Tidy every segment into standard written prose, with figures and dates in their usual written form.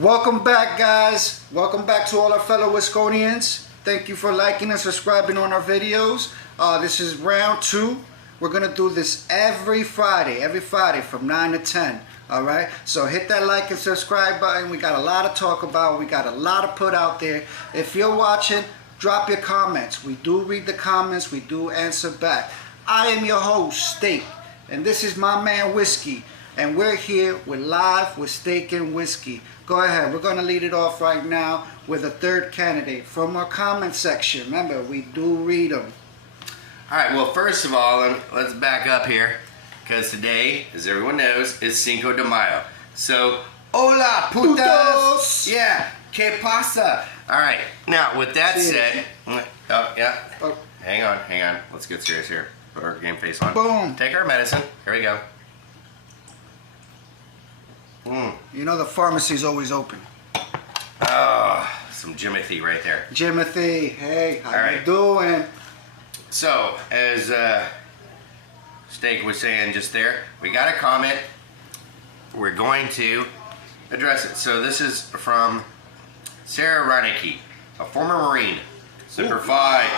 Welcome back, guys. Welcome back to all our fellow Wisconians. Thank you for liking and subscribing on our videos. This is round 2. We're gonna do this every Friday from 9 to 10. Alright, so hit that like and subscribe button. We got a lot to talk about. We got a lot to put out there. If you're watching, drop your comments. We do read the comments. We do answer back. I am your host, Steak, and this is my man, Whiskey. And we're here live with Steak and Whiskey. Go ahead. We're going to lead it off right now with a third candidate from our comment section. Remember, we do read them. All right, well, first of all, let's back up here, because today, as everyone knows, is Cinco de Mayo. So, hola, putas! Yeah, que pasa? All right, now, with that said, hang on. Let's get serious here. Put our game face on. Boom. Take our medicine. Here we go. You know the pharmacy's always open. Oh, some Jimothy right there. Jimothy, hey, how All you right. doing? So, as Steak was saying just there, we got a comment. We're going to address it. So this is from Sarah Reinecke, a former Marine. Semper Fi.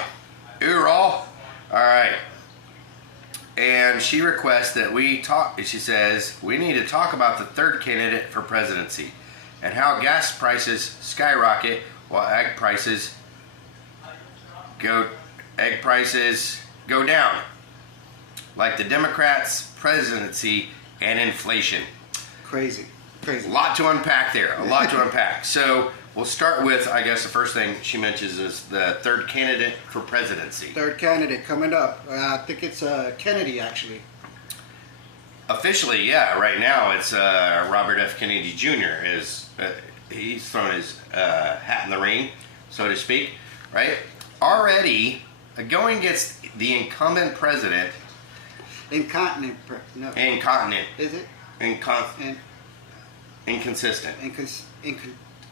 Oorall. All right. And she requests that we talk, she says, we need to talk about the third candidate for presidency and how gas prices skyrocket while egg prices go down, like the Democrats' presidency and inflation. Crazy. A lot to unpack there, So we'll start with, I guess the first thing she mentions is the third candidate for presidency. Third candidate coming up. I think it's Kennedy, actually. Officially, yeah, right now it's Robert F. Kennedy Jr. He's thrown his hat in the ring, so to speak, right? Already going against the incumbent president. Incontinent. Is it? Inconsistent.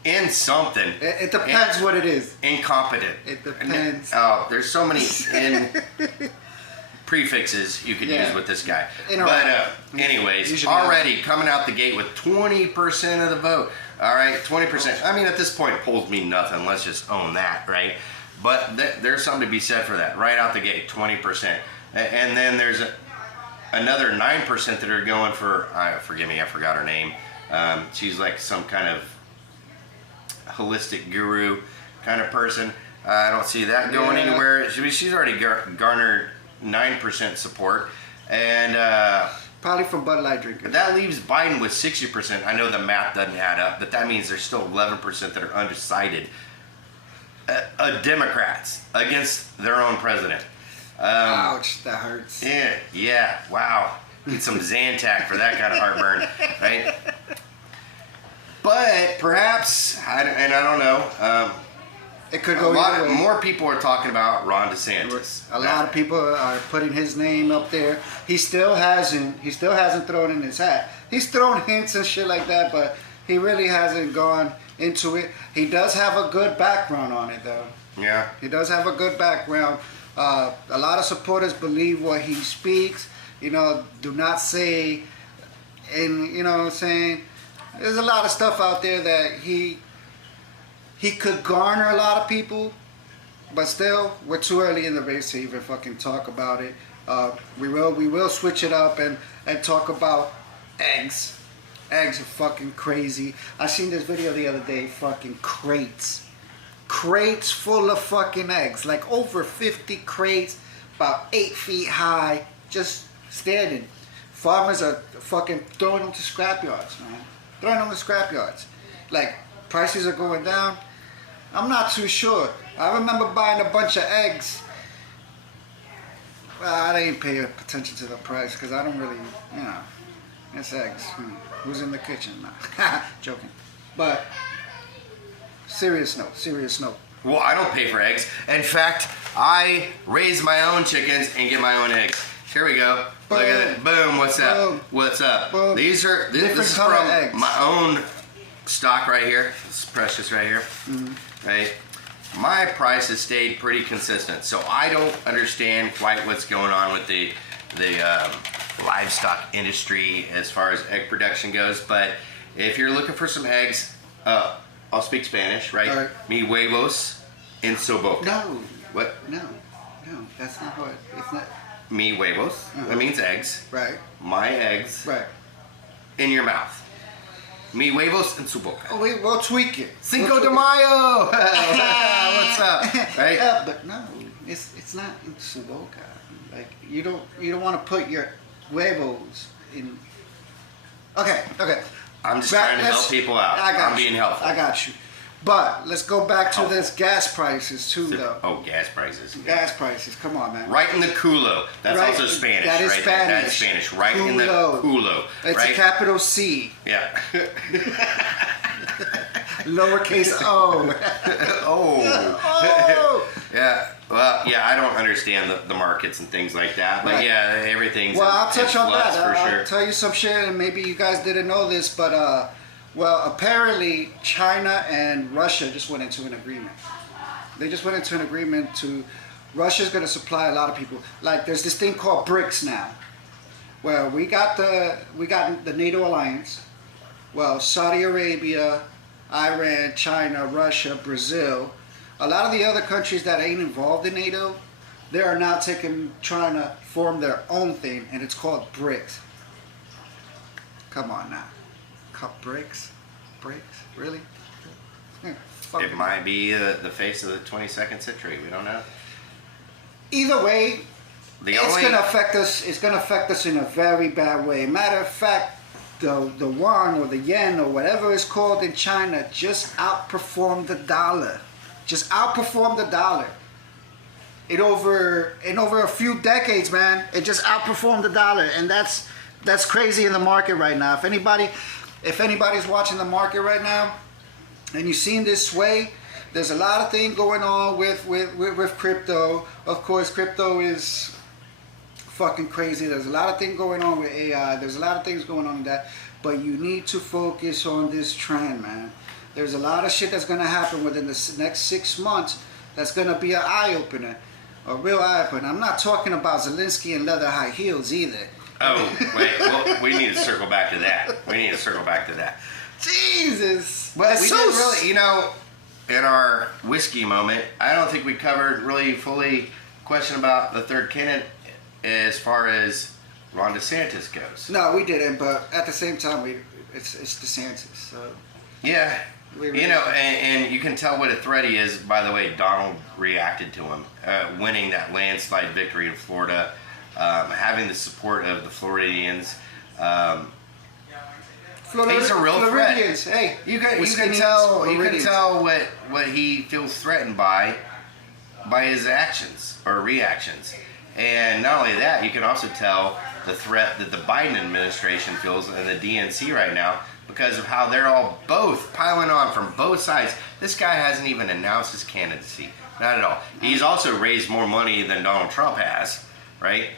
In something. It depends what it is. Incompetent. It depends. Oh, there's so many prefixes you could use with this guy. But anyways, already coming out the gate with 20% of the vote. All right, 20%. I mean, at this point, polls mean nothing. Let's just own that, right? But there's something to be said for that. Right out the gate, 20%. And then there's another 9% that are going for, forgive me, I forgot her name. She's like some kind of holistic guru kind of person. I don't see that going anywhere. She's already garnered 9% support. And probably from Bud Light drinkers. That leaves Biden with 60%. I know the math doesn't add up, but that means there's still 11% that are undecided. Democrats against their own president. Ouch, that hurts. Yeah, wow. Need some Zantac for that kind of heartburn, right? But perhaps, I don't know. It could go more people are talking about Ron DeSantis. A lot of people are putting his name up there. He still hasn't thrown in his hat. He's thrown hints and shit like that, but he really hasn't gone into it. He does have a good background on it, though. Yeah. He does have a good background. A lot of supporters believe what he speaks. You know, do not say, and you know what I'm saying? There's a lot of stuff out there that he could garner a lot of people, but still, we're too early in the race to even fucking talk about it. We will switch it up and talk about eggs. Eggs are fucking crazy. I seen this video the other day, fucking crates full of fucking eggs, like over 50 crates, about 8 feet high, just standing. Farmers are fucking throwing them to scrapyards, man. Throwing them to scrapyards. Like, prices are going down. I'm not too sure. I remember buying a bunch of eggs. Well, I didn't pay attention to the price because I don't really, you know, it's eggs. Who's in the kitchen? Nah. Joking. But serious note. Well, I don't pay for eggs. In fact, I raise my own chickens and get my own eggs. Here we go. Boom. Look at it. Boom. What's up? Boom. What's up? Boom. This is color from eggs. my own stock right here. This is precious right here. Right. My price has stayed pretty consistent, so I don't understand quite what's going on with the livestock industry as far as egg production goes. But if you're looking for some eggs, I'll speak Spanish, right? All right. Mi huevos en su boca. No. What? No, that's not what. It's not. Mi huevos. That means eggs. Right. My eggs. Right. In your mouth. Mi huevos en su boca. Oh, we'll tweak it. Cinco de Mayo. What's up? Right. But no, it's not in su boca. Like you don't want to put your huevos in. Okay. I'm just trying to help people out. I'm being helpful. I got you. But let's go back to this gas prices too, though. Oh, gas prices. Gas prices. Come on, man. Right in the culo. That's Right, also Spanish. that is right? Spanish. That's Spanish. Right in the Culo. culo. It's right? a capital C, Yeah. lowercase o. Oh. Yeah. Well, yeah. I don't understand the markets and things like that, but Right. yeah, everything's. Well, I'll touch on that. for sure. I'll tell you some shit, and maybe you guys didn't know this, but well, apparently China and Russia just went into an agreement. They just went into an agreement to. Russia's going to supply a lot of people. Like there's this thing called BRICS now. Well, we got the NATO alliance. Well, Saudi Arabia, Iran, China, Russia, Brazil, a lot of the other countries that ain't involved in NATO, they are now trying to form their own thing, and it's called BRICS. Come on now. BRICS? Really? It might be the face of the 22nd century. We don't know. Either way, it's going to affect us. It's going to affect us in a very bad way. Matter of fact, the yuan or the yen or whatever it's called in China just outperformed the dollar. Just outperformed the dollar. In over a few decades, man, it just outperformed the dollar, and that's crazy in the market right now. If anybody's watching the market right now, and you've seen this sway, there's a lot of things going on with crypto. Of course, crypto is fucking crazy. There's a lot of things going on with AI. There's a lot of things going on with that. But you need to focus on this trend, man. There's a lot of shit that's going to happen within the next 6 months that's going to be an eye-opener. A real eye-opener. I'm not talking about Zelensky and leather high heels either. Oh, wait. Well, we need to circle back to that. Jesus. Well, we didn't really, in our whiskey moment, I don't think we covered really fully question about the third candidate as far as Ron DeSantis goes. No, we didn't, but at the same time, it's DeSantis. So yeah, and you can tell what a threat he is by the way Donald reacted to him, winning that landslide victory in Florida, having the support of the Floridians. He's a real threat. Hey, you can tell what he feels threatened by his actions or reactions. And not only that, you can also tell the threat that the Biden administration feels and the DNC right now because of how they're all both piling on from both sides. This guy hasn't even announced his candidacy. Not at all. He's also raised more money than Donald Trump has, right?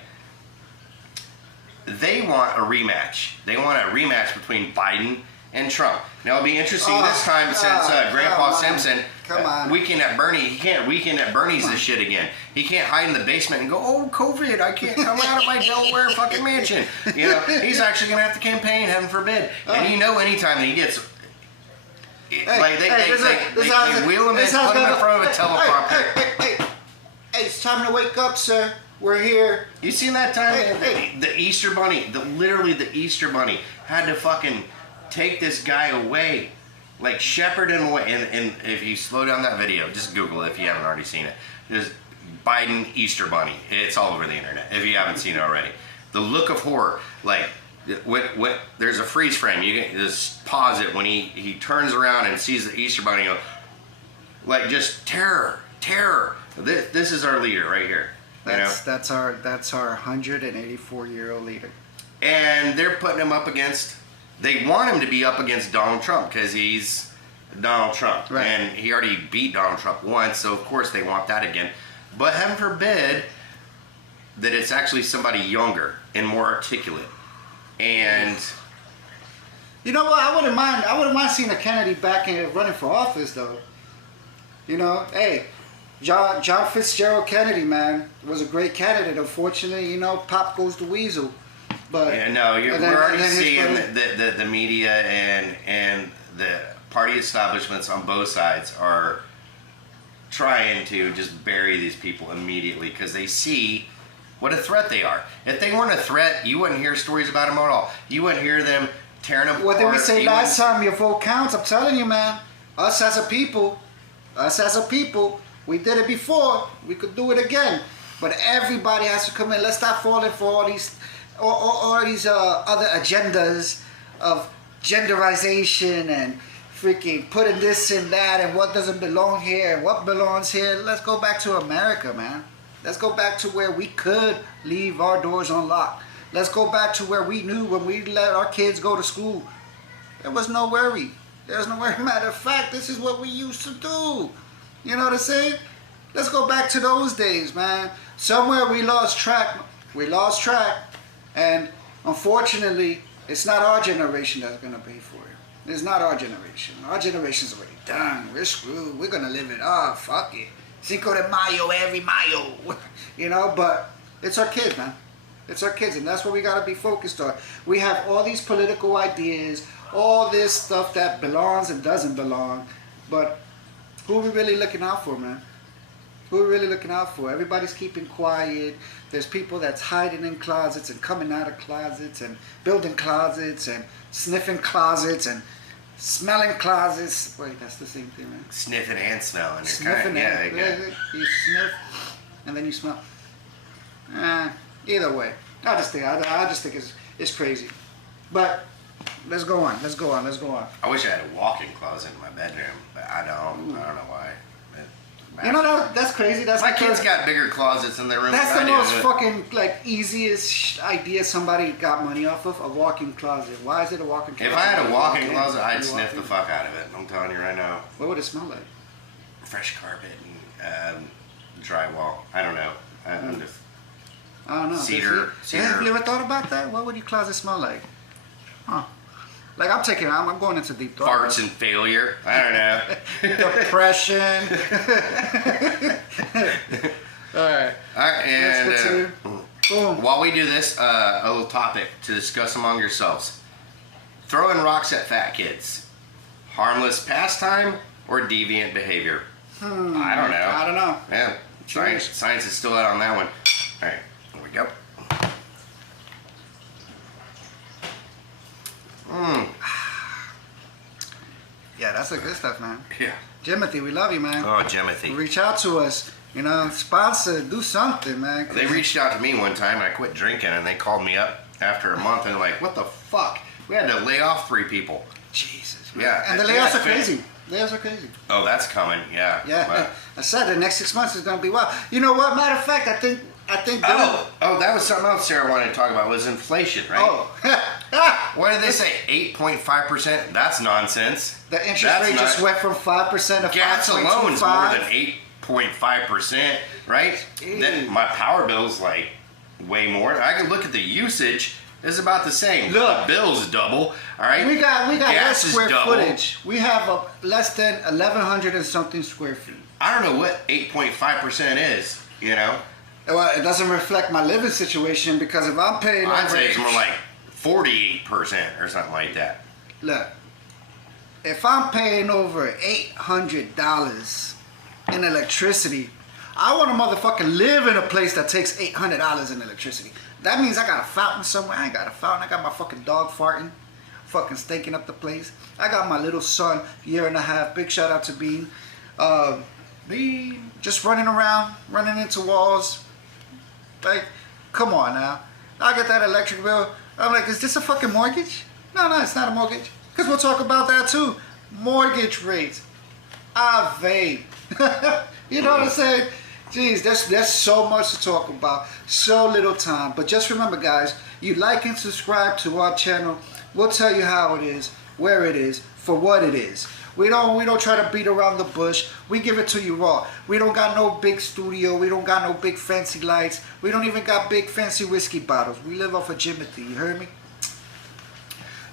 They want a rematch. They want a rematch between Biden and Trump. Now it'll be interesting this time since Grandpa Simpson weekend at Bernie. He can't weekend at Bernie's this shit again. He can't hide in the basement and go, "Oh, COVID! I can't come out of my Delaware fucking mansion." He's actually gonna have to campaign. Heaven forbid. And anytime that he gets. They wheel him in, put him in front of a teleprompter. Hey, it's time to wake up, sir. We're here. You seen that time? The Easter Bunny, literally the Easter Bunny, had to fucking take this guy away, like shepherd him away. And if you slow down that video, just Google it if you haven't already seen it. Just Biden Easter Bunny. It's all over the internet if you haven't seen it already. The look of horror, like when there's a freeze frame, you can just pause it when he turns around and sees the Easter Bunny, like just terror. This is our leader right here. That's our 184-year-old leader. And they're putting him up against. They want him to be up against Donald Trump because he's Donald Trump, right. And he already beat Donald Trump once, so of course they want that again. But heaven forbid that it's actually somebody younger and more articulate. And you know what? I wouldn't mind seeing a Kennedy back in running for office, though. Hey. John Fitzgerald Kennedy, man, was a great candidate. Unfortunately, pop goes the weasel. But we're already seeing the media and the party establishments on both sides are trying to just bury these people immediately because they see what a threat they are. If they weren't a threat, you wouldn't hear stories about them at all. You wouldn't hear them tearing them What apart. did we say last time? Your vote counts. I'm telling you, man. Us as a people, we did it before. We could do it again. But everybody has to come in. Let's stop falling for all these other agendas of genderization and freaking putting this and that and what doesn't belong here and what belongs here. Let's go back to America, man. Let's go back to where we could leave our doors unlocked. Let's go back to where we knew when we let our kids go to school, there was no worry. There was no worry. Matter of fact, this is what we used to do. You know what I'm saying? Let's go back to those days, man. Somewhere we lost track. And unfortunately, it's not our generation that's going to pay for it. It's not our generation. Our generation's already done. We're screwed. We're going to live it up. Fuck it. Cinco de Mayo, every Mayo. You know, but it's our kids, man. It's our kids, and that's what we got to be focused on. We have all these political ideas, all this stuff that belongs and doesn't belong, but who are we really looking out for, man? Who are we really looking out for? Everybody's keeping quiet. There's people that's hiding in closets and coming out of closets and building closets and sniffing closets and smelling closets. Wait, that's the same thing, man. Sniffing and smelling. Sniffing and you sniff and then you smell. Either way, I just think it's crazy. But let's go on. I wish I had a walk-in closet in my bedroom, but I don't. I don't know why. You know that's crazy. My kids got bigger closets in their room. That's the most fucking easiest idea somebody got money off of, a walk-in closet. Why is it a walk-in closet? If I had a walk-in closet, I'd sniff the fuck out of it. I'm telling you right now. What would it smell like? Fresh carpet and drywall. I don't know. I'm just. I don't know. Cedar. Have you ever thought about that? What would your closet smell like? Huh. Like I'm going into deep thought. Farts and failure. I don't know. Depression. All right. And while we do this, a little topic to discuss among yourselves. Throwing rocks at fat kids. Harmless pastime or deviant behavior? I don't know. Yeah. Science is still out on that one. All right. Here we go. Yeah, that's the good stuff, man. Yeah. Jimothy, we love you, man. Oh, Jimothy. Reach out to us. You know, sponsor, do something, man. They reached out to me one time and I quit drinking and they called me up after a month and they're like, what the fuck? We had to lay off 3 people. Jesus, man. Yeah. And the layoffs are crazy. Layoffs are crazy. Oh, that's coming. Yeah. Yeah. Wow. I said the next 6 months is going to be wild. You know what? Matter of fact, I think. That was something else Sarah wanted to talk about was inflation, right? Oh. What did they say? 8.5%? That's nonsense. The interest rate just went from 5% to 5.25%. Gas alone's more than 8.5%, right? Then my power bill's like way more. I can look at the usage. It's about the same. Look, the bill's double. All right. We got less Gas square is double. footage. We have less than 1,100 and something square feet. I don't know what 8.5% is. You know. Well, it doesn't reflect my living situation because if I'm paying, I'd say it's more like 48% or something like that. Look, if I'm paying over $800 in electricity, I want to motherfucking live in a place that takes $800 in electricity. That means I got a fountain somewhere. I ain't got a fountain. I got my fucking dog farting, fucking stinking up the place. I got my little son, 1.5 years. Big shout out to Bean. Bean just running around, running into walls. Like, come on now. I get that electric bill. I'm like, is this a fucking mortgage? No, it's not a mortgage. Because we'll talk about that too. Mortgage rates. Ave. You know what I'm saying? Jeez, there's so much to talk about. So little time. But just remember, guys, you like and subscribe to our channel. We'll tell you how it is, where it is, for what it is. We don't try to beat around the bush. We give it to you raw. We don't got no big studio. We don't got no big fancy lights. We don't even got big fancy whiskey bottles. We live off of Jimothy. You heard me?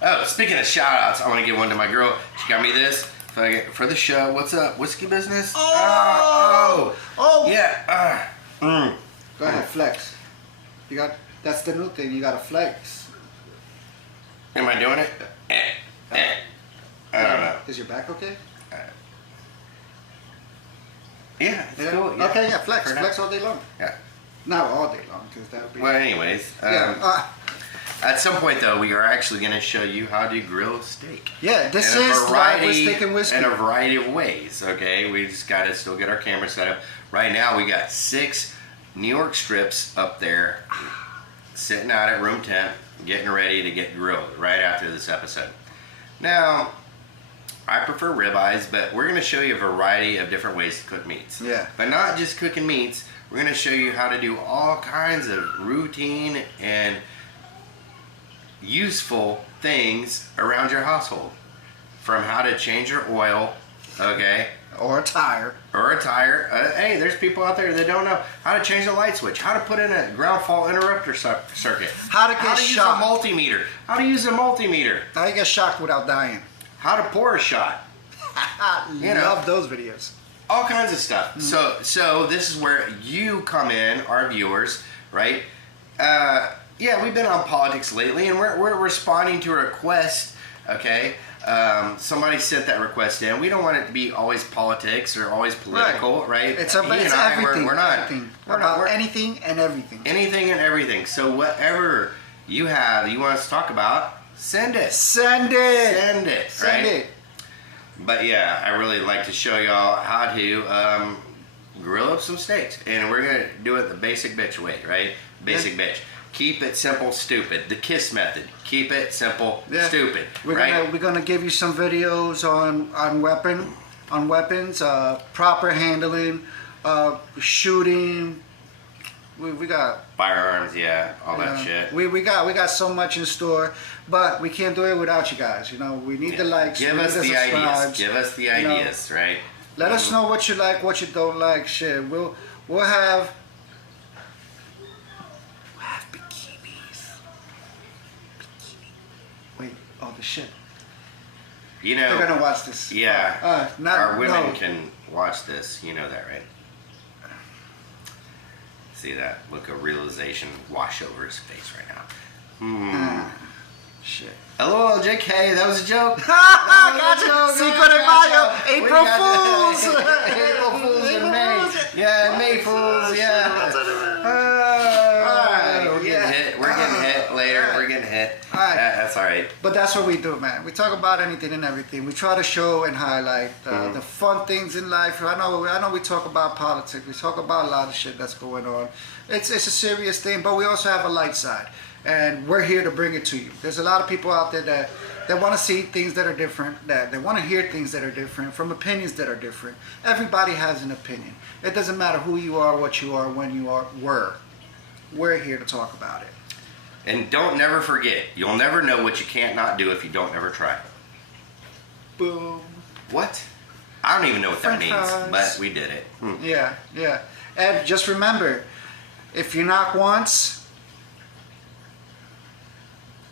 Oh, speaking of shout outs, I want to give one to my girl. She got me this for the show. What's up? Whiskey business? Oh! Yeah. Go ahead, flex. That's the new thing. You got to flex. Am I doing it? I don't know. Is your back okay? Yeah, it's cool. Yeah. Okay, yeah, flex all day long. Yeah. Not all day long, because that would be... Well, anyways. At some point, though, we are actually going to show you how to grill a steak. Yeah, this is live with steak and whiskey. In a variety of ways, okay? We just got to still get our camera set up. Right now, we got 6 New York strips up there, sitting out at room temp, getting ready to get grilled right after this episode. Now, I prefer ribeyes, but we're going to show you a variety of different ways to cook meats. Yeah. But not just cooking meats. We're going to show you how to do all kinds of routine and useful things around your household. From how to change your oil, okay? Or a tire. Hey, there's people out there that don't know how to change the light switch, how to put in a ground fault interrupter circuit, how to get shocked, how to use a multimeter, how to get shocked without dying, how to pour a shot. Love those videos. All kinds of stuff. So this is where you come in, our viewers, right? Yeah, we've been on politics lately, and we're responding to a request. Okay, somebody sent that request in. We don't want it to be always politics or always political, right? It's everything. We're not. We're anything and everything. Anything and everything. So whatever you have, you want us to talk about, send it. Send it. But yeah, I really like to show y'all how to grill up some steaks, and we're gonna do it the basic bitch way, right? Basic bitch. Keep it simple, stupid. The KISS method. Keep it simple, stupid. We're gonna give you some videos on weapons, proper handling, shooting. We got firearms, all that shit. We got so much in store, but we can't do it without you guys. We need the likes. Give us the ideas. Give us the ideas, right? Let us know what you like, what you don't like. Shit, we'll have bikinis. Wait, the shit. They're gonna watch this. Yeah. Our women can watch this. You know that, right? See that look of realization wash over his face right now. Shit. LOL, JK, that was a joke. Gotcha. Cinco de Mayo, April Fools. April Fools in May. Yeah, May Fools. Yeah. We're getting hit later. We're getting hit. All right. That's all right. But that's what we do, man. We talk about anything and everything. We try to show and highlight the fun things in life. I know we talk about politics. We talk about a lot of shit that's going on. It's a serious thing, but we also have a light side. And we're here to bring it to you. There's a lot of people out there that want to see things that are different, that they want to hear things that are different, from opinions that are different. Everybody has an opinion. It doesn't matter who you are, what you are, when you are, we're here to talk about it. And don't never forget, you'll never know what you can't not do if you don't ever try. Boom. What? I don't even know what that means, fries. but we did it. Yeah. And just remember, if you knock once,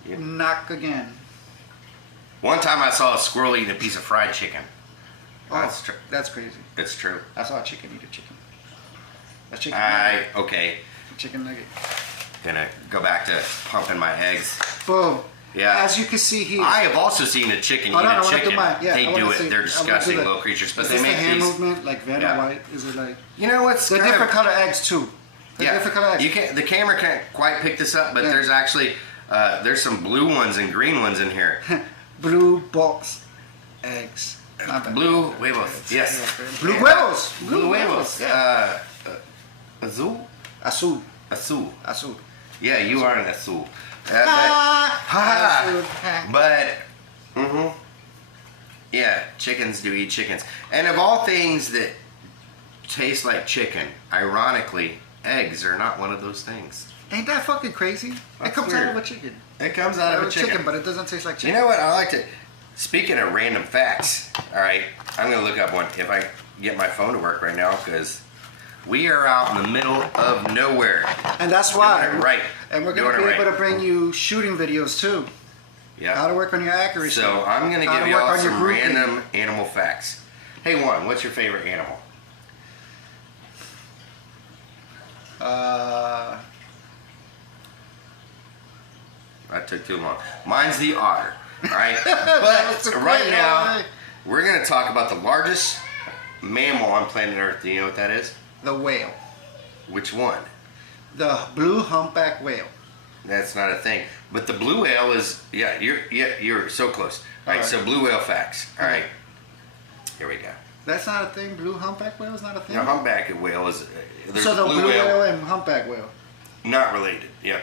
knock again. One time I saw a squirrel eating a piece of fried chicken. That's crazy. It's true. I saw a chicken eat a chicken. A chicken nugget. Okay. A chicken nugget. Gonna go back to pumping my eggs. Boom. Yeah. As you can see here. I have also seen a chicken eat a chicken. They do it. They're disgusting little creatures. But they make hand these movement like Vanna White. Is it like? You know what's? They're different color eggs too. Different color eggs. You can't. The camera can't quite pick this up, but there's actually there's some blue ones and green ones in here. Blue box eggs. Blue huevos. Yes. Blue huevos. Blue huevos. Yeah. Azul. Azul. Yeah, you are an azul. But, yeah, chickens do eat chickens. And of all things that taste like chicken, ironically, eggs are not one of those things. Ain't that fucking crazy? It comes out of a chicken. It comes out of a chicken. But it doesn't taste like chicken. You know what? I like to... Speaking of random facts, all right, I'm going to look up one if I get my phone to work right now, because we are out in the middle of nowhere. And that's why. Right. And we're going to be able to bring you shooting videos too. Yeah. How to work on your accuracy. So I'm going to give you all some random animal facts. Hey, Juan, what's your favorite animal? That took too long. Mine's the otter. All right, but right now we're gonna talk about the largest mammal on planet Earth. Do you know what that is? The whale. Which one? The blue humpback whale. That's not a thing. But the blue whale is, you're so close. All right, so blue whale facts. All right, here we go. That's not a thing? Blue humpback whale is not a thing? The humpback whale is, so the blue whale and humpback whale? Not related, yeah.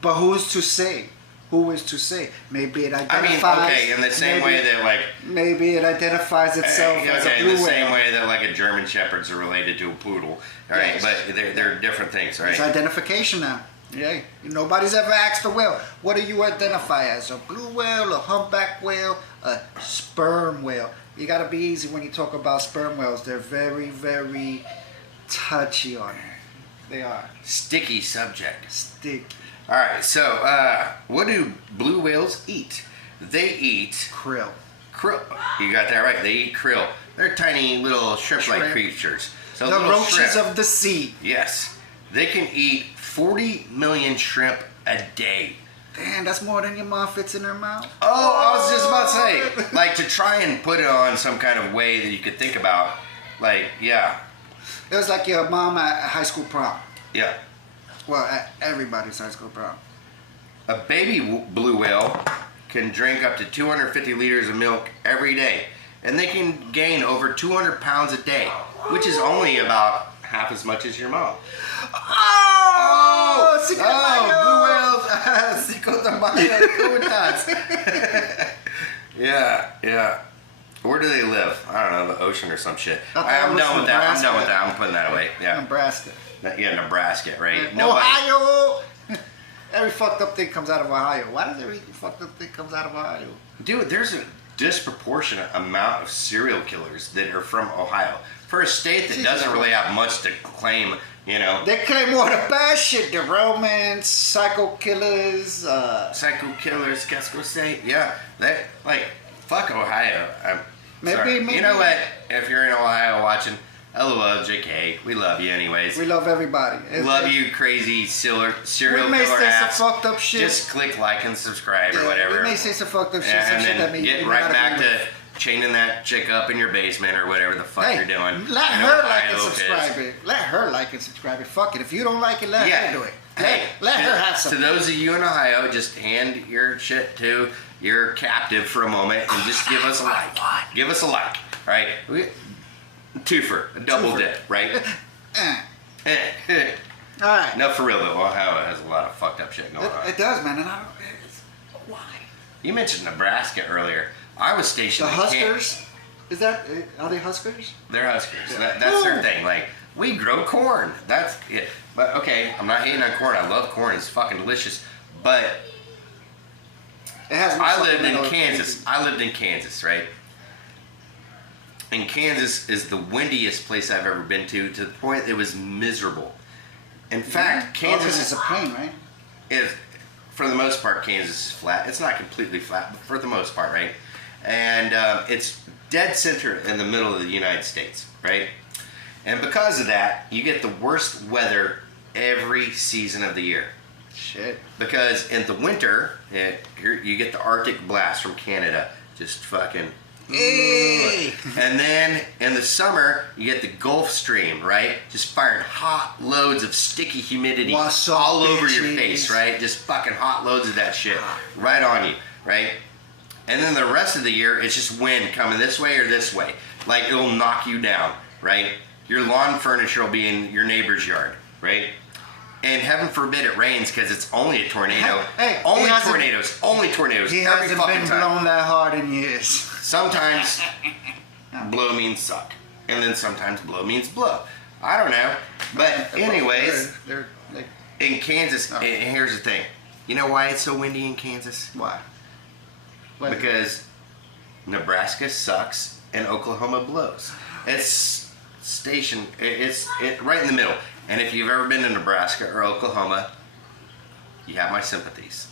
But who's to say? Who is to say? Maybe it identifies... I mean, okay, in the same way that like... Maybe it identifies itself as a blue whale. In the same way that like a German Shepherds are related to a poodle. All right, but they're different things, right? It's identification now. Yeah, nobody's ever asked a whale, what do you identify as? A blue whale, a humpback whale, a sperm whale? You gotta be easy when you talk about sperm whales. They're very, very touchy on it. They are. Sticky subject. Sticky. All right, so what do blue whales eat? They eat krill. Krill. You got that right. They eat krill. They're tiny little shrimp-like creatures. So the roaches of the sea. Yes. They can eat 40 million shrimp a day. Damn, that's more than your mom fits in her mouth. Oh, I was just about to say, like, to try and put it on some kind of way that you could think about, like, yeah. It was like your mom at high school prom. Yeah. Well, at everybody's high school prom. A baby blue whale can drink up to 250 liters of milk every day, and they can gain over 200 pounds a day, which is only about half as much as your mom. Blue whales. Yeah. Where do they live? I don't know, the ocean or some shit. I'm done with that. I'm putting that away. Yeah. Nebraska. Yeah, Nebraska, right? Ohio! Every fucked up thing comes out of Ohio. Why does every fucked up thing comes out of Ohio? Dude, there's a disproportionate amount of serial killers that are from Ohio. For a state that doesn't really have much to claim, you know. They claim more the bad shit, the Romans, psycho killers. Psycho killers, qu'est-ce que c'est? Yeah, they, like, fuck Ohio. Maybe. You know what? If you're in Ohio watching, LOL, JK, we love you anyways. We love everybody. Love you, crazy serial killer We may say ass. some fucked up shit. Just click like and subscribe or whatever. We may say some fucked up shit. And then get right back to chaining that chick up in your basement or whatever the fuck you're doing. Let her like and subscribe it. Let her like and subscribe it. Fuck it. If you don't like it, let her do it. Let her have some. To those of you in Ohio, just hand your shit to your captive for a moment and just give us a like. Give us a like, right? Twofer, a double dip, right? Alright. No, for real though, Ohio has a lot of fucked up shit going on. It does, man. And I don't. Why? You mentioned Nebraska earlier. I was stationed. The Huskers? Are they Huskers? They're Huskers. Yeah. That's their thing. Like, we grow corn. That's it. But okay, I'm not hating on corn. I love corn. It's fucking delicious. But I lived in Kansas. Right? And Kansas is the windiest place I've ever been to the point it was miserable. In fact, Kansas is a plain, right? For the most part, Kansas is flat. It's not completely flat, but for the most part, right? And it's dead center in the middle of the United States, right? And because of that, you get the worst weather every season of the year. Shit. Because in the winter, you get the Arctic blast from Canada, just fucking. Hey. And then in the summer, you get the Gulf Stream, right? Just firing hot loads of sticky humidity all over your face, right? Just fucking hot loads of that shit right on you, right? And then the rest of the year, it's just wind coming this way or this way. Like, it'll knock you down, right? Your lawn furniture will be in your neighbor's yard, right? And heaven forbid it rains because it's only a tornado. Only tornadoes. He hasn't been blown that hard in years. Sometimes blow means suck. And then sometimes blow means blow. I don't know. But anyways, in Kansas, and here's the thing. You know why it's so windy in Kansas? Why? Because Nebraska sucks and Oklahoma blows. It's right in the middle. And if you've ever been to Nebraska or Oklahoma, you have my sympathies.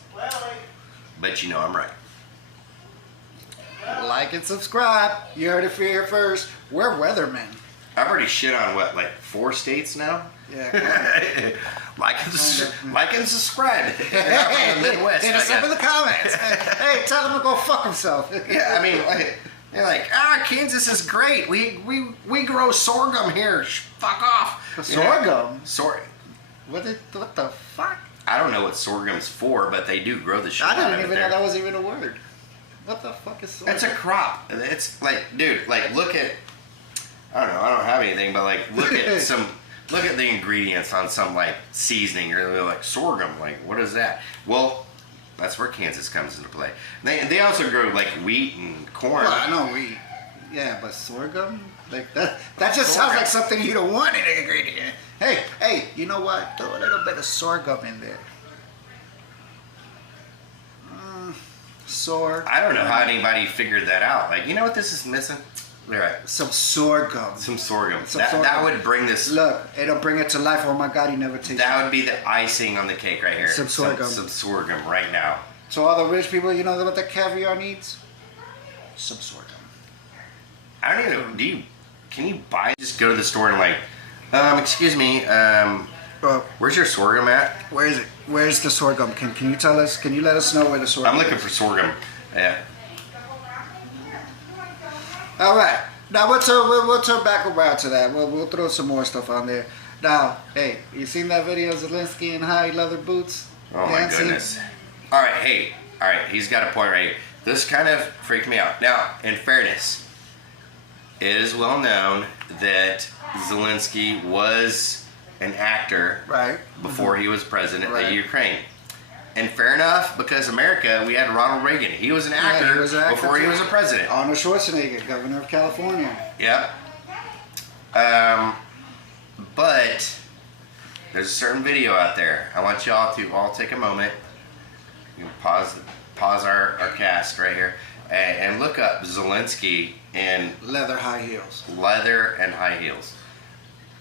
But you know I'm right. Like and subscribe. You heard it here first. We're weathermen. I've already shit on what, like 4 states now? Yeah. like and subscribe. Hey, Midwest, hit us up in the comments. Hey, tell him to go fuck himself. Yeah, I mean, they're like, Kansas is great. We grow sorghum here. Fuck off. Sorghum? What the fuck? I don't know what sorghum's for, but they do grow the shit I out of didn't it even there. know that was even a word. What the fuck is sorghum? It's a crop. It's like, dude, like look at, I don't know, I don't have anything, but like look at the ingredients on some like seasoning, or they're like sorghum, like what is that? Well, that's where Kansas comes into play. They also grow like wheat and corn. Well, I know wheat. Yeah, but sorghum? Like that just sounds like something you don't want in an ingredient. Hey, you know what? Throw a little bit of sorghum in there. I don't know how anybody figured that out. Like, you know what this is missing? You're right. Some sorghum. Some sorghum. That would bring this. Look, it'll bring it to life. Oh my God, you never tasted. That would be the icing on the cake right here. Some sorghum. Some sorghum right now. So all the rich people, you know what the caviar needs? Some sorghum. I don't even know. Can you buy? Just go to the store and like, excuse me, where's your sorghum at? Where is it? Where's the sorghum? Can you tell us? Can you let us know where the sorghum I'm looking for sorghum. Yeah. All right. Now we'll turn back around to that. We'll throw some more stuff on there. Now, hey, you seen that video of Zelensky in high leather boots? Oh my goodness. All right, he's got a point right here. This kind of freaked me out. Now, in fairness, it is well known that Zelensky was an actor before he was president of Ukraine. And fair enough, because America, we had Ronald Reagan. He was an actor, before he was a president. Arnold Schwarzenegger, governor of California. Yep. But there's a certain video out there. I want y'all to all take a moment. You can pause our cast right here and look up Zelensky in leather high heels. Leather and high heels.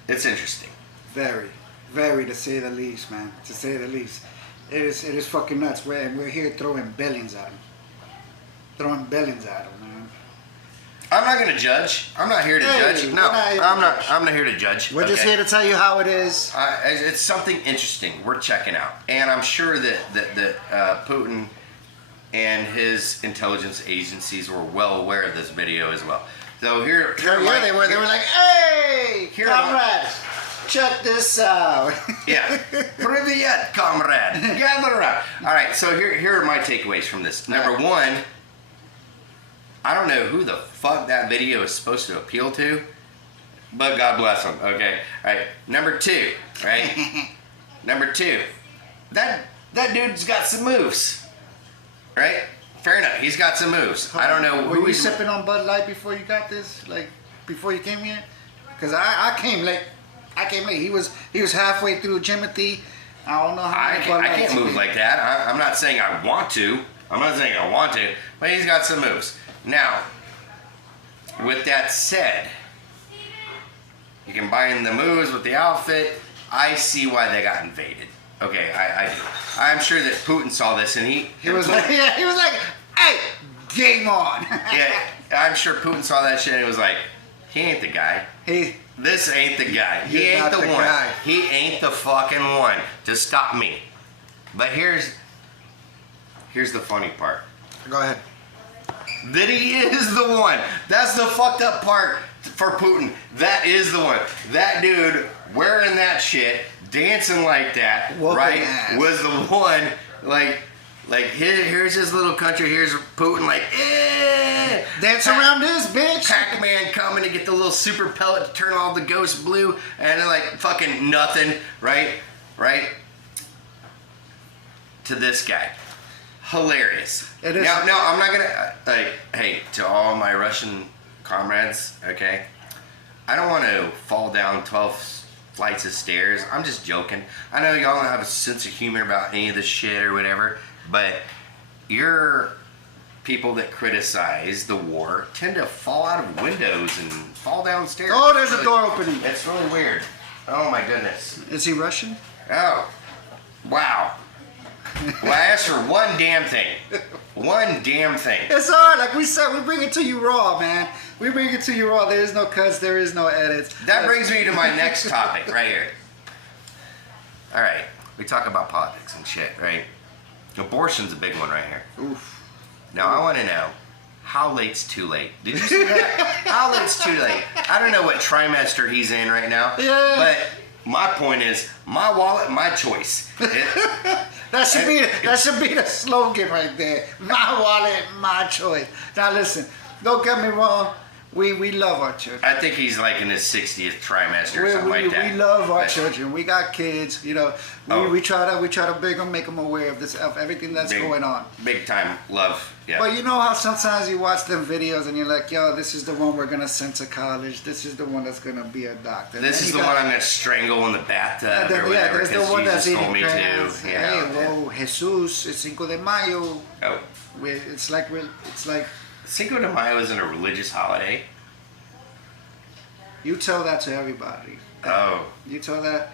It's interesting. Very, very, to say the least, man. To say the least. It is fucking nuts. We're here throwing billions at him. Man. I'm not gonna judge. I'm not here to judge. No, I'm not here to judge. We're just here to tell you how it is. It's something interesting. We're checking out, and I'm sure that Putin and his intelligence agencies were well aware of this video as well. So they were. They were like, "Hey, comrade, check this out." Yeah, Privyet, comrade. Gather around. All right, so here are my takeaways from this. Number one, I don't know who the fuck that video is supposed to appeal to, but God bless them. Okay, all right. Number two, right? Number two, that dude's got some moves, right? Fair enough. He's got some moves. I don't know. Were you sipping on Bud Light before you got this? Like before you came here? Because I came late. He was halfway through Jimothy. I don't know how. I can't move like that. I'm not saying I want to. But he's got some moves. Now, with that said, you combine the moves with the outfit. I see why they got invaded. Okay, I do. I'm sure that Putin saw this and he was like, hey, game on. Yeah, I'm sure Putin saw that shit and he was like, he ain't the guy. This ain't the guy. He ain't the one. Guy. He ain't the fucking one to stop me. But here's the funny part. Go ahead. That he is the one. That's the fucked up part for Putin. That is the one. That dude wearing that shit, dancing like that, was the one. Like here's his little country. Here's Putin like, dance around this bitch. Pac-Man coming to get the little super pellet to turn all the ghosts blue, and then like fucking nothing, right? To this guy. Hilarious. It is. Now, I'm not gonna hey, to all my Russian comrades, okay? I don't want to fall down 12 flights of stairs. I'm just joking. I know y'all don't have a sense of humor about any of this shit or whatever, but you're people that criticize the war tend to fall out of windows and fall downstairs. Oh, there's a door opening. It's really weird. Oh my goodness. Is he Russian? Oh, wow. Well, I asked for one damn thing. One damn thing. It's hard. Like we said, we bring it to you raw, man. We bring it to you raw. There is no cuts. There is no edits. That brings me to my next topic right here. All right. We talk about politics and shit, right? Abortion's a big one right here. Oof. Now, I want to know, how late's too late? Did you see that? How late's too late? I don't know what trimester he's in right now. Yeah. But my point is, my wallet, my choice. That should be the slogan right there. My wallet, my choice. Now listen, don't get me wrong. We love our children. I think he's like in his 60th trimester or something like that. We love our children. We got kids. You know, we try to make them aware of everything that's going on. Big time love. Yeah. But you know how sometimes you watch them videos and you're like, yo, this is the one we're gonna send to college. This is the one that's gonna be a doctor. This is the one I'm gonna strangle in the bathtub or whatever. There's the one that's eating crayons. Hey, whoa, Jesus, it's Cinco de Mayo. Oh. It's like Cinco de Mayo isn't a religious holiday. You tell that to everybody. Oh. You tell that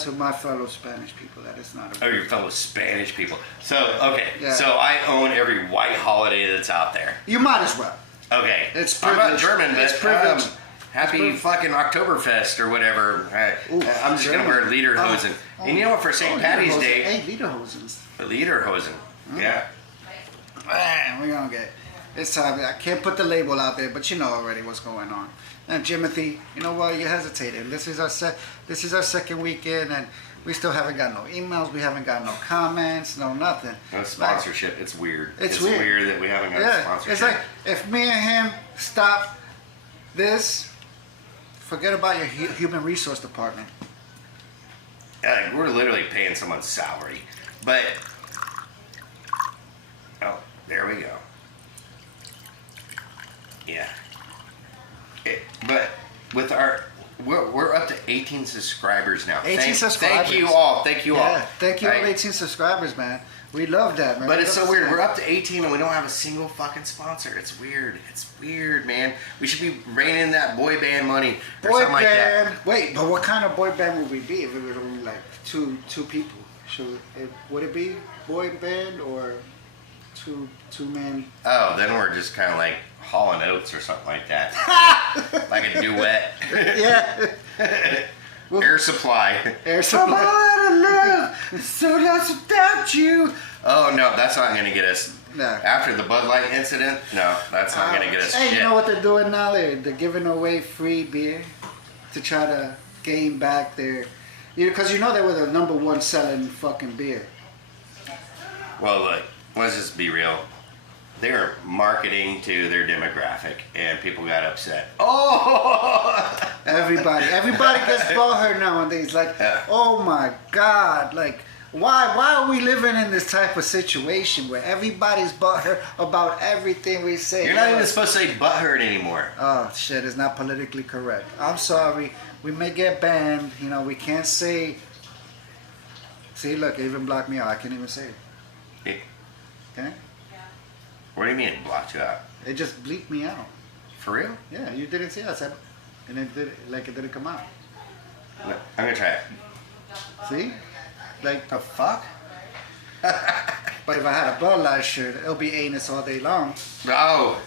to my fellow Spanish people that it's not a your fellow Spanish people. So, okay. Yeah. So I own every white holiday that's out there. You might as well. Okay. It's I'm privilege. not German, but It's privilege. Happy fucking Oktoberfest or whatever. I'm just going to wear lederhosen. And you know what, for St. Patty's Day... Hey, lederhosens. Lederhosen. Yeah. Man, we're going to get... It's time. I can't put the label out there, but you know already what's going on. And Jimothy, you know what? You hesitated. This is our second weekend, and we still haven't got no emails. We haven't got no comments, no nothing. No sponsorship. It's weird. It's weird that we haven't got sponsorship. It's like if me and him stop this, forget about your human resource department. We're literally paying someone's salary, but there we go. Yeah. But with we're up to 18 subscribers now. 18 subscribers. Thank you all. Thank you all. Thank you all 18 subscribers, man. We love that, man. But it's so weird. We're up to 18 and we don't have a single fucking sponsor. It's weird. It's weird, man. We should be reining in that boy band money or something like that. Wait, but what kind of boy band would we be if it was only like two people? Would it be boy band or two men? Oh, then we're just kind of like Hall and Oates or something like that. Like a duet. Yeah. Air Supply. Air Supply. I'm out of love, so lost without you. Oh no, that's not gonna get us. No. After the Bud Light incident, no, that's not gonna get us. Hey, shit. you know what they're doing now? They're giving away free beer to try to gain back their. Because you know they were the #1 selling fucking beer. Well, look, let's just be real. They were marketing to their demographic, and people got upset. Oh! Everybody gets butthurt nowadays. Like, oh my God! Like, why are we living in this type of situation where everybody's butthurt about everything we say? You're not even supposed to say butthurt anymore. Oh shit! It's not politically correct. I'm sorry. We may get banned. You know, we can't say. See, look, it even blocked me out. I can't even say it. Okay. What do you mean it blocked you out? It just bleeped me out. For real? Yeah, you didn't see it. I said, and it didn't come out. I'm gonna try it. See? Like the fuck? But if I had a Bud Light shirt, it'll be anus all day long. Oh,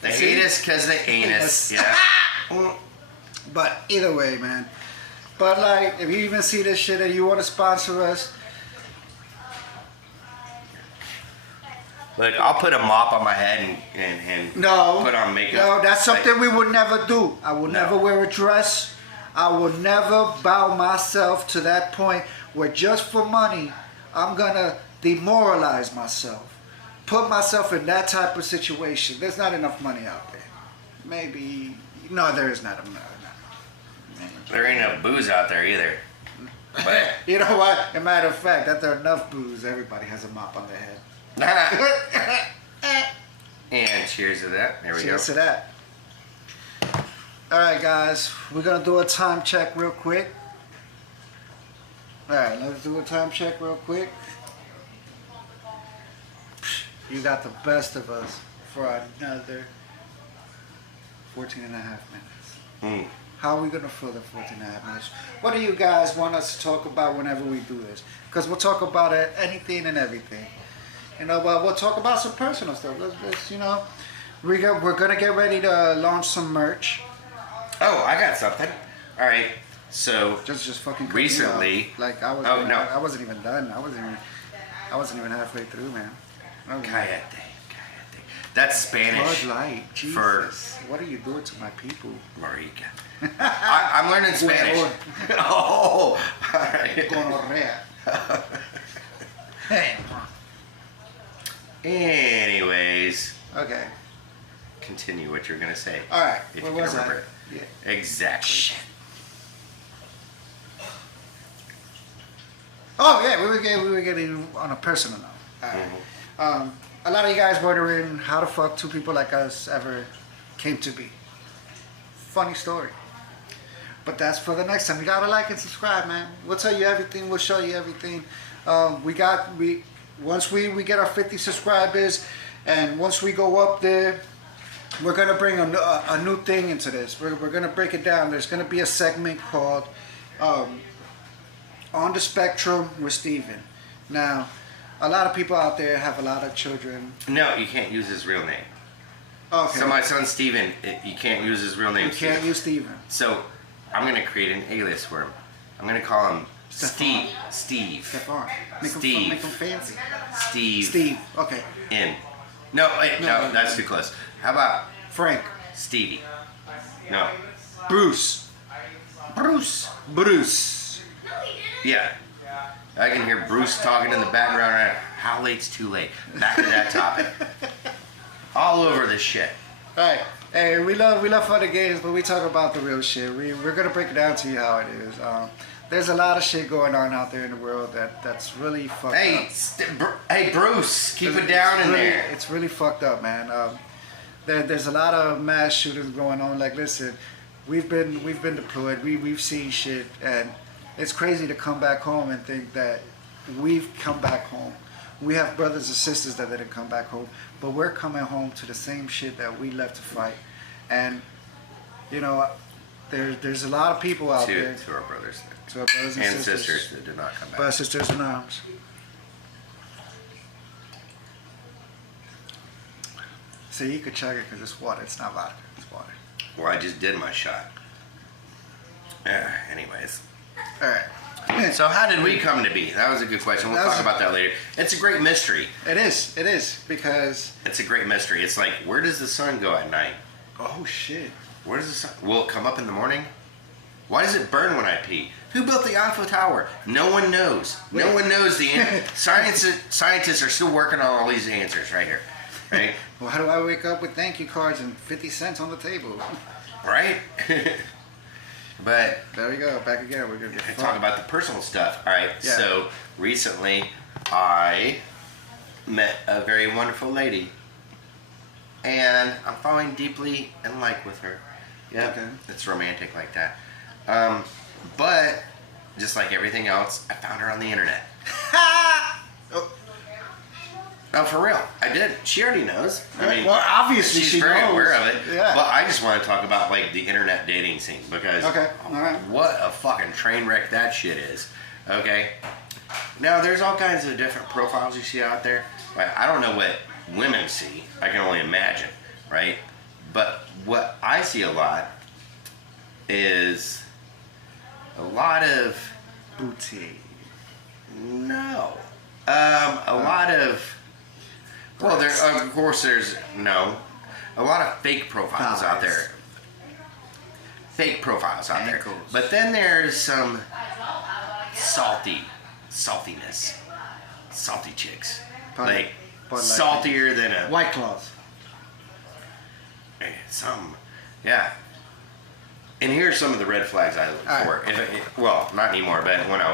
they hate us because they anus. Yeah. But either way, man. But like, if you even see this shit and you want to sponsor us. Look, I'll put a mop on my head and put on makeup. No, that's something we would never do. I will never wear a dress. I will never bow myself to that point where just for money, I'm going to demoralize myself. Put myself in that type of situation. There's not enough money out there. Maybe, no, there is not enough. There ain't enough booze out there either. But you know what? As a matter of fact, that there are enough booze, everybody has a mop on their head. And cheers to that. There we go. Cheers to that. Alright guys, we're gonna do a time check real quick. Alright, let's do a time check real quick. You got the best of us for another 14 and a half minutes. How are we gonna fill the 14 and a half minutes? What do you guys want us to talk about whenever we do this? Because we'll talk about anything and everything. You know, but we'll talk about some personal stuff. Let's you know, we're gonna get ready to launch some merch. Oh, I got something. All right. So Just fucking recently, like I was. Oh no, I wasn't even done. I wasn't even halfway through, man. Cállate. That's Spanish. Bud Light. Jesus. For what are you doing to my people? Marica. I'm learning Spanish. Oh, all right. Gonorrea. Hey. Anyways. Okay. Continue what you're gonna say. All right. If What you was can I? remember it. Yeah. Exactly. Shit. Oh yeah, we were getting on a personal note. All right. Mm-hmm. A lot of you guys wondering how the fuck two people like us ever came to be. Funny story. But that's for the next time. You gotta like and subscribe, man. We'll tell you everything. We'll show you everything. Once we get our 50 subscribers, and once we go up there, we're gonna bring a new thing into this. We're gonna break it down. There's gonna be a segment called On the Spectrum with Steven. Now, a lot of people out there have a lot of children. No, you can't use his real name. Okay. So my son Steven, you can't use his real name. You can't use Steven. So I'm gonna create an alias for him. I'm gonna call him Stefan. Steve. Stefan. Make Steve. him fancy. Steve. Okay. No, wait, no, that's too close. How about Frank. Stevie? No. Bruce. Yeah. I can hear Bruce talking in the background right now. How late's too late? Back to that topic. All over this shit. Alright. Hey, we love fun and games, but we talk about the real shit. We're gonna break it down to you how it is. There's a lot of shit going on out there in the world that's really fucked up. Hey, Bruce, keep it down in there. It's really fucked up, man. There's a lot of mass shootings going on. Like, listen, we've been deployed. We've seen shit, and it's crazy to come back home and think that we've come back home. We have brothers and sisters that didn't come back home, but we're coming home to the same shit that we left to fight. And you know, there's a lot of people out there. To our brothers. To our brothers and sisters that did not come back. Brothers and sisters in arms. See, you could chug it because it's water. It's not vodka. It's water. Well, I just did my shot. Anyways. All right. So how did we come to be? That was a good question. We'll talk about that later. It's a great mystery. It is because it's a great mystery. It's like, where does the sun go at night? Oh shit. Where does the sun? Will it come up in the morning? Why does it burn when I pee? Who built the Eiffel Tower? No one knows. No one knows the answer. Scientists are still working on all these answers right here. Right? Why do I wake up with thank you cards and 50 cents on the table? Right? But there we go, back again. We're gonna get talk about the personal stuff. All right. Yeah. So recently, I met a very wonderful lady, and I'm falling deeply in like with her. Yeah, okay. It's romantic like that. But just like everything else, I found her on the internet. Oh, for real, I did. She already knows. I mean, well, obviously she's very aware of it. Yeah. But I just want to talk about like the internet dating scene because what a fucking train wreck that shit is. Okay. Now there's all kinds of different profiles you see out there. Like, I don't know what women see. I can only imagine, right? But what I see a lot is a lot of booty. No. A lot of. Well, there's a lot of fake profiles out there. Fake profiles out there. But then there's some saltiness. Salty chicks. Like, saltier than a... White Claws. Yeah. And here's some of the red flags I look for. Well, not anymore, but when I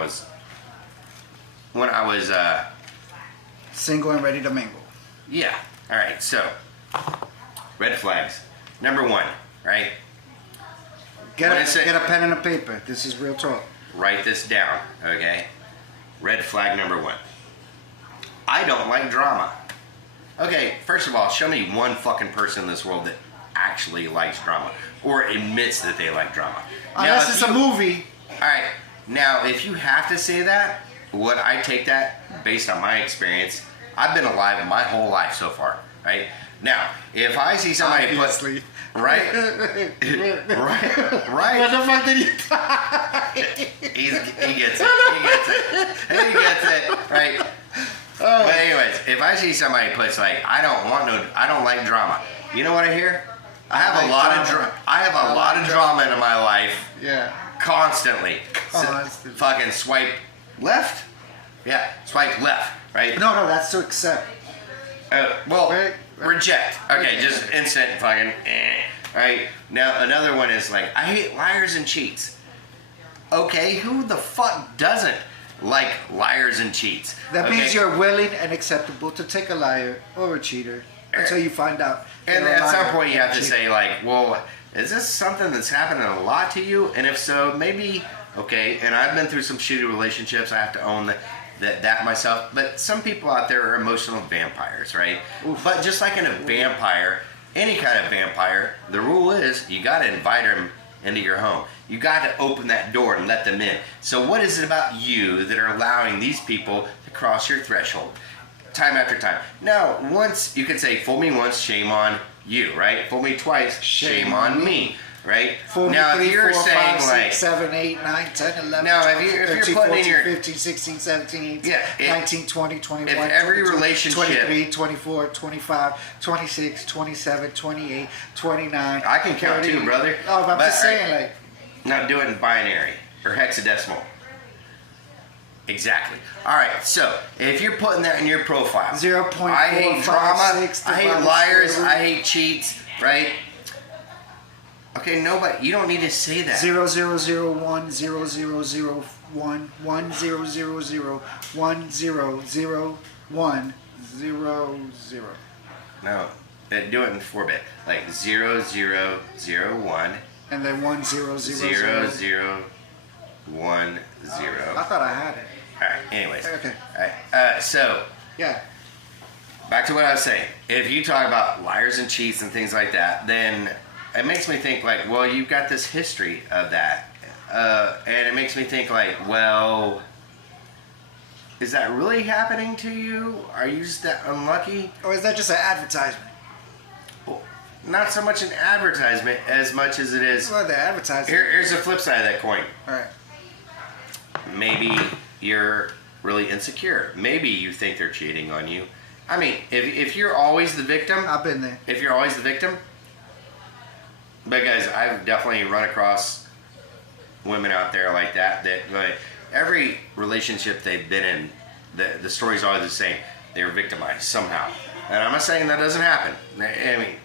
was single and ready to mingle. Yeah. All right. So, red flags. Number 1, right? Get a pen and a paper. This is real talk. Write this down, okay? Red flag number 1. I don't like drama. Okay, first of all, show me one fucking person in this world that actually likes drama or admits that they like drama. Unless it's a movie. All right. Now, if you have to say that, what I take that based on my experience I've been alive my whole life so far, right? Now, if I see somebody Obviously. right, right. What the fuck did he die? He gets it, right? But anyways, if I see somebody puts like, I don't like drama. You know what I hear? I have a lot of drama in my life. Yeah. Constantly. Fucking swipe left. Yeah, swipe left, right? No, that's to accept. Well, reject. Okay, just instant fucking. Right now, another one is like, I hate liars and cheats. Okay, who the fuck doesn't like liars and cheats? That means you're willing and acceptable to take a liar or a cheater until you find out. And at some point you have to say like, well, is this something that's happening a lot to you? And if so, maybe, okay, and I've been through some shitty relationships, I have to own that myself, but some people out there are emotional vampires, right? Oof. But just like in a vampire, any kind of vampire, the rule is you got to invite them into your home. You got to open that door and let them in. So what is it about you that are allowing these people to cross your threshold time after time? Now, once you could say, fool me once, shame on you, right? Fool me twice, shame on me. Right? Now, if you're saying 6, 7, 8, 9, 10, 11, now, 12, if you're 13, putting 14, in your 15, 16, 17, 18, yeah, 19, 20, 21, if every 22, relationship, 23, 24, 25, 26, 27, 28, 29. I can count 30. too, brother. Oh, but I'm just saying, like. Now do it in binary or hexadecimal. Exactly. All right. So if you're putting that in your profile, 0.456. I hate drama. I hate liars. I hate cheats. Right? Okay. Nobody. You don't need to say that. 0001 0001 1000 1001 00. No. Do it in 4-bit. Like 0001. And then 1000. 0010. I thought I had it. All right. Anyways. Okay. All right. So. Yeah. Back to what I was saying. If you talk about liars and cheats and things like that, then it makes me think like, well, you've got this history of that. And it makes me think like, well, is that really happening to you? Are you just that unlucky? Or is that just an advertisement? Well, not so much an advertisement as much as it is. Well, the advertisement. Here's the flip side of that coin. All right. Maybe you're really insecure. Maybe you think they're cheating on you. I mean, if you're always the victim. I've been there. If you're always the victim. Because I've definitely run across women out there like that like, every relationship they've been in, the story's always the same. They were victimized somehow. And I'm not saying that doesn't happen. I mean,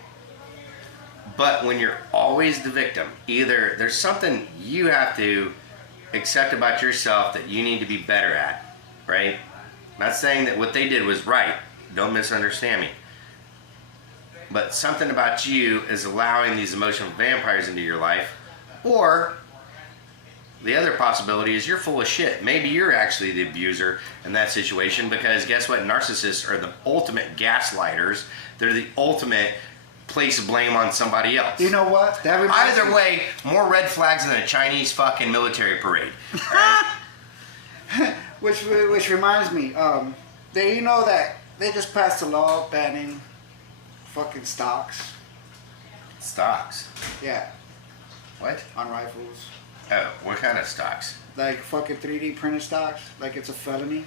but when you're always the victim, either there's something you have to accept about yourself that you need to be better at, right? Not saying that what they did was right. Don't misunderstand me. But something about you is allowing these emotional vampires into your life. Or the other possibility is you're full of shit. Maybe you're actually the abuser in that situation, because guess what? Narcissists are the ultimate gaslighters. They're the ultimate place blame on somebody else. You know what? That reminds Either me. way, more red flags than a Chinese fucking military parade. Right? which reminds me, you know that they just passed a law banning fucking stocks. Stocks? Yeah. What? On rifles. Oh, what kind of stocks? Like fucking 3D printed stocks. Like it's a felony.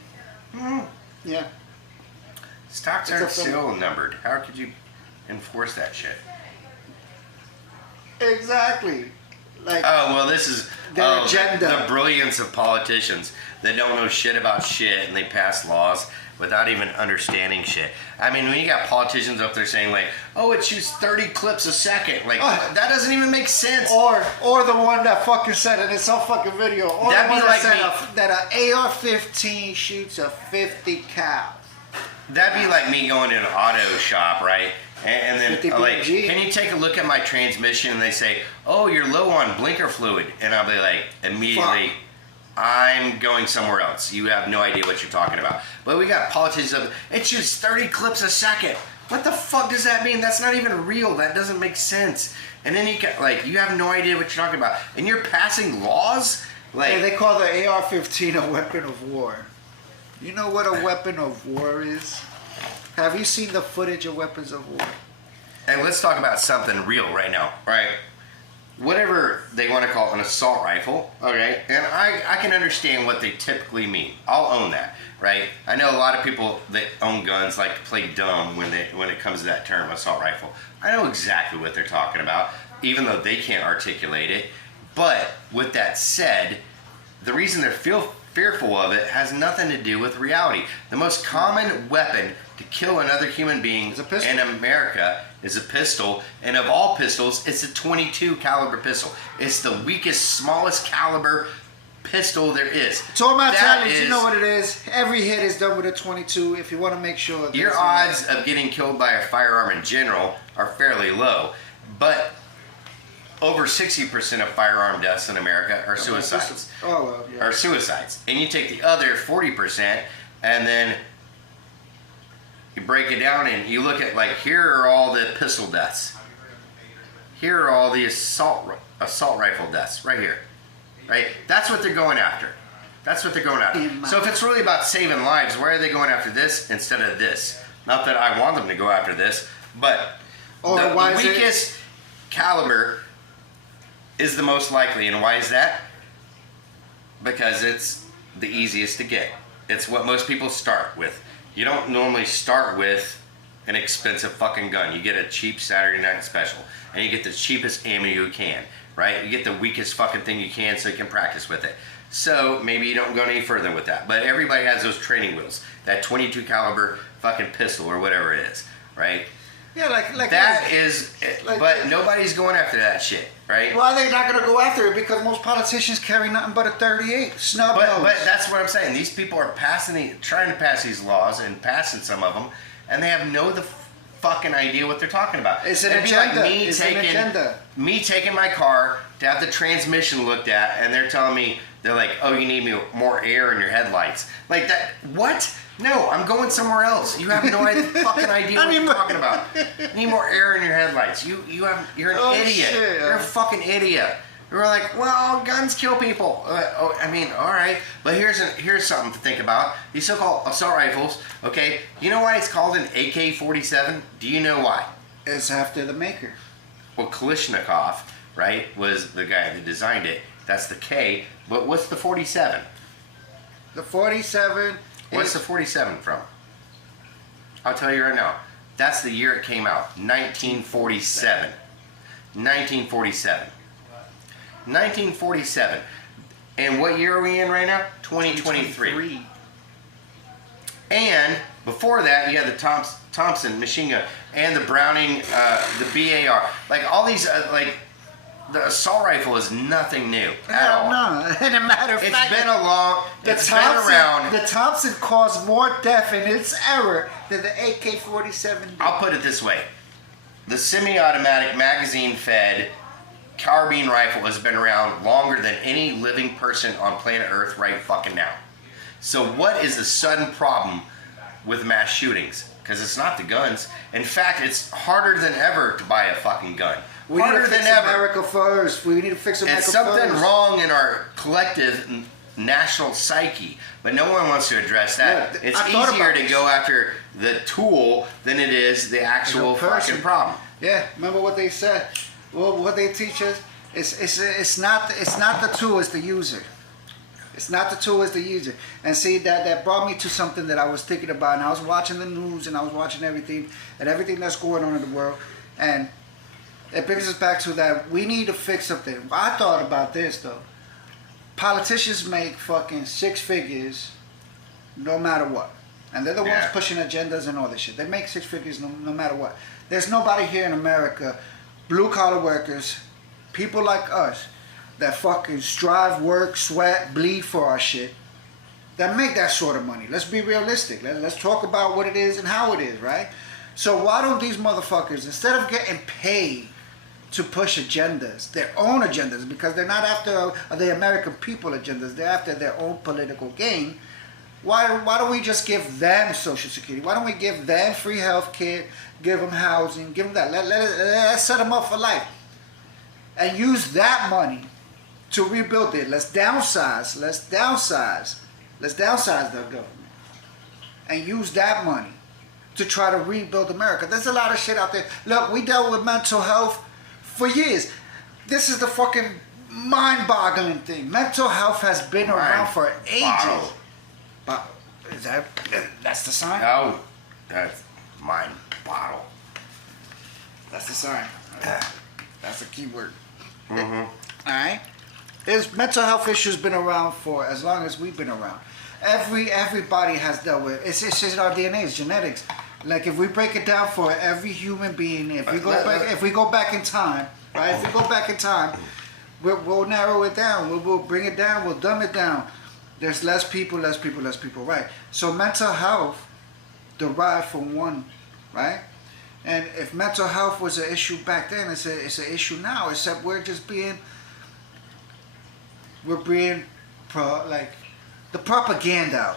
Mm. Yeah. Stocks aren't serial numbered. How could you enforce that shit? Exactly. Like. Oh, well, this is their agenda. The brilliance of politicians that don't know shit about shit, and they pass laws without even understanding shit. I mean, when you got politicians up there saying like, "Oh, it shoots 30 clips a second," like that doesn't even make sense. Or the one that fucking said it in some fucking video. Or that'd the one be like that an AR-15 shoots a 50 cal. That'd be like me going to an auto shop, right? And then like, BG. can you take a look at my transmission? And they say, "Oh, you're low on blinker fluid," and I'll be like, immediately. Fuck. I'm going somewhere else. You have no idea what you're talking about. But we got politicians up. It shoots 30 clips a second. What the fuck does that mean? That's not even real. That doesn't make sense. And then you have no idea what you're talking about. And you're passing laws? Like, yeah, they call the AR-15 a weapon of war. You know what a weapon of war is? Have you seen the footage of weapons of war? And let's talk about something real right now, right? Whatever they want to call an assault rifle, okay? And I can understand what they typically mean. I'll own that, right? I know a lot of people that own guns like to play dumb when it comes to that term, assault rifle. I know exactly what they're talking about, even though they can't articulate it. But with that said, the reason they're fearful of it has nothing to do with reality. The most common weapon to kill another human being in America is a pistol, and of all pistols, it's a .22 caliber pistol. It's the weakest, smallest caliber pistol there is. So I'm not telling you, you know what it is. Every hit is done with a .22. If you want to make sure that your odds of getting killed by a firearm in general are fairly low, but over 60% of firearm deaths in America are suicides. Are suicides, and you take the other 40%, and then you break it down and you look at, like, here are all the pistol deaths. Here are all the assault rifle deaths right here. Right? That's what they're going after. That's what they're going after. So if it's really about saving lives, why are they going after this instead of this? Not that I want them to go after this, but the weakest caliber is the most likely. And why is that? Because it's the easiest to get. It's what most people start with. You don't normally start with an expensive fucking gun. You get a cheap Saturday night special, and you get the cheapest ammo you can, right? You get the weakest fucking thing you can so you can practice with it. So maybe you don't go any further with that. But everybody has those training wheels, that .22 caliber fucking pistol or whatever it is, right? Yeah, like that is, but nobody's going after that shit, right? Why are they not going to go after it? Because most politicians carry nothing but a .38 snub nose. But that's what I'm saying. These people are trying to pass these laws and passing some of them, and they have no fucking idea what they're talking about. It's an agenda. Me taking my car to have the transmission looked at, and they're telling me, they're like, oh, you need more air in your headlights. Like that, what? No, I'm going somewhere else. You have no fucking idea what you're talking about. You need more air in your headlights. You're an idiot. Shit. You're a fucking idiot. You're like, well, guns kill people. I mean, all right. But here's something to think about. These so-called assault rifles, okay? You know why it's called an AK-47? Do you know why? It's after the maker. Well, Kalashnikov, right, was the guy that designed it. That's the K. But what's the 47? The 47... What's the 47 from? I'll tell you right now. That's the year it came out. 1947. 1947. 1947. And what year are we in right now? 2023. And before that, you had the Thompson machine gun and the Browning, the BAR. Like all these, the assault rifle is nothing new at all. No, and a matter of fact, been around. The Thompson caused more death in its era than the AK-47 did. I'll put it this way: the semi-automatic, magazine-fed carbine rifle has been around longer than any living person on planet Earth right fucking now. So what is the sudden problem with mass shootings? Because it's not the guns. In fact, it's harder than ever to buy a fucking gun. We need to fix America first. We need to fix America first. It's something wrong in our collective national psyche, but no one wants to address that. Yeah, it's easier to go after the tool than it is the actual fucking problem. Yeah, remember what they said? Well, what they teach us it's not the tool, it's the user. It's not the tool, it's the user. And see, that brought me to something that I was thinking about, and I was watching the news and I was watching everything that's going on in the world, and it brings us back to that we need to fix something. I thought about this though. Politicians make fucking six figures no matter what. And they're the ones pushing agendas and all this shit. They make six figures no matter what. There's nobody here in America, blue collar workers, people like us, that fucking strive, work, sweat, bleed for our shit, that make that sort of money. Let's be realistic. Let's talk about what it is and how it is, right? So why don't these motherfuckers, instead of getting paid to push agendas, their own agendas, because they're not after the American people agendas, they're after their own political gain, why don't we just give them Social Security? Why don't we give them free health care, give them housing, give them that. Let's set them up for life. And use that money to rebuild it. Let's downsize the government. And use that money to try to rebuild America. There's a lot of shit out there. Look, we dealt with mental health for years. This is the fucking mind-boggling thing. Mental health has been around for ages. But that's the sign? No, that's mind bottle. That's the sign. That's the key word. Mm-hmm. All right? There's mental health issues been around for as long as we've been around. Everybody has dealt with it. It's just our DNA, it's genetics. Like if we break it down for every human being, if we go back in time, right? If we go back in time, we'll narrow it down. We'll bring it down. We'll dumb it down. There's less people, right? So mental health derived from one, right? And if mental health was an issue back then, it's an issue now. Except we're being like the propaganda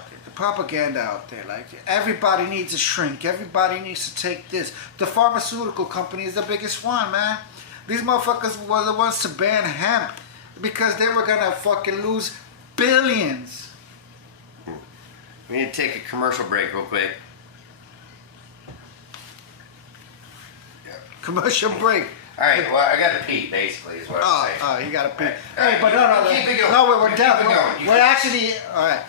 out there. Like everybody needs a shrink. Everybody needs to take this. The pharmaceutical company is the biggest one, man. These motherfuckers were the ones to ban hemp because they were gonna fucking lose billions. We need to take a commercial break real quick. Commercial break. All right, well, I got to pee, basically, is what I'm saying. Oh, you got to pee. Right. Hey, but no, keep it going. No, we're down. Keep it going. We're actually, all right,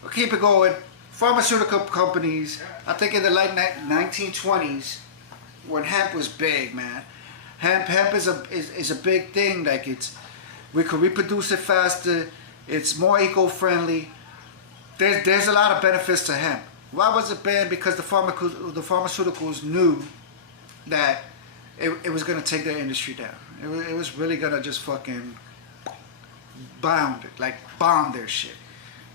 we'll keep it going. Pharmaceutical companies, I think in the late 1920s, when hemp was big, man. Hemp is a big thing. Like we could reproduce it faster. It's more eco-friendly. There's a lot of benefits to hemp. Why was it banned? Because the pharmaceuticals knew that it was going to take their industry down. It was really going to just fucking bomb their shit.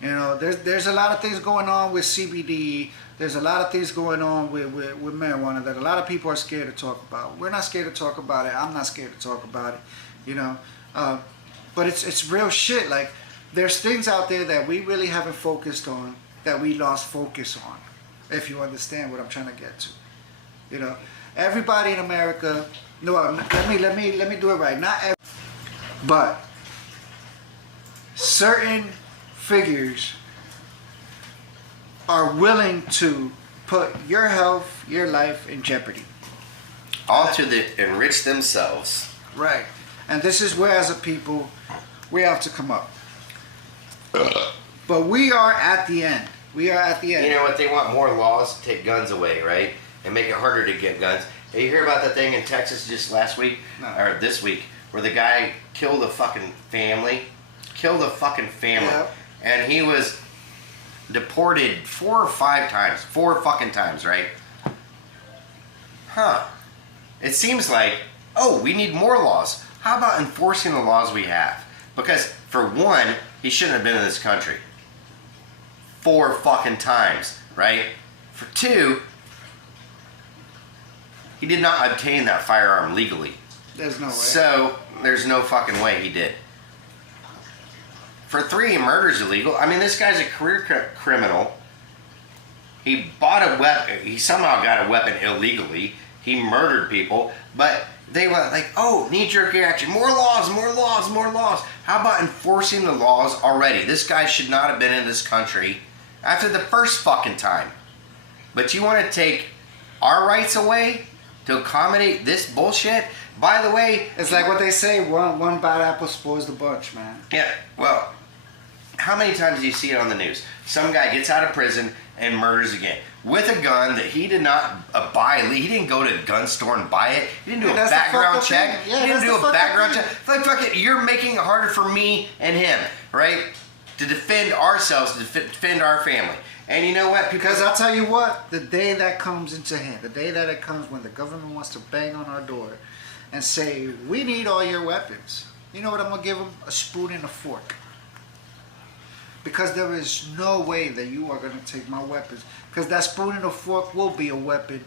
You know, there's a lot of things going on with CBD. There's a lot of things going on with marijuana that a lot of people are scared to talk about. We're not scared to talk about it. I'm not scared to talk about it. You know, but it's real shit. Like there's things out there that we really haven't focused on that we lost focus on. If you understand what I'm trying to get to, you know. Everybody in America, no, let me do it right. Not every, but certain figures are willing to put your health, your life in jeopardy. All to enrich themselves. Right. And this is where, as a people, we have to come up. But we are at the end. We are at the end. You know what? They want more laws to take guns away, right? And make it harder to get guns. Hey, you hear about that thing in Texas just last week? No. Or this week, where the guy killed a fucking family? Yeah. And he was deported 4 or 5 times. 4 fucking times, right? Huh. It seems like, oh, we need more laws. How about enforcing the laws we have? Because, for one, he shouldn't have been in this country. 4 fucking times, right? For 2, he did not obtain that firearm legally. There's no way. So, there's no fucking way he did. For 3, murder's illegal. I mean, this guy's a career criminal. He bought a weapon. He somehow got a weapon illegally. He murdered people. But they went like, oh, knee-jerk reaction. More laws, more laws, more laws. How about enforcing the laws already? This guy should not have been in this country after the first fucking time. But you want to take our rights away to accommodate this bullshit? By the way, it's like what they say, one bad apple spoils the bunch, man. Yeah, well, how many times do you see it on the news? Some guy gets out of prison and murders again with a gun that he did not buy. He didn't go to a gun store and buy it. He didn't do a background check. Yeah, he didn't do a background check. Like, fuck it, you're making it harder for me and him, right? To defend ourselves, to defend our family. And you know what? Because I'll tell you what, the day that comes into hand, the day that it comes when the government wants to bang on our door and say, we need all your weapons. You know what I'm going to give them? A spoon and a fork. Because there is no way that you are going to take my weapons. Because that spoon and a fork will be a weapon.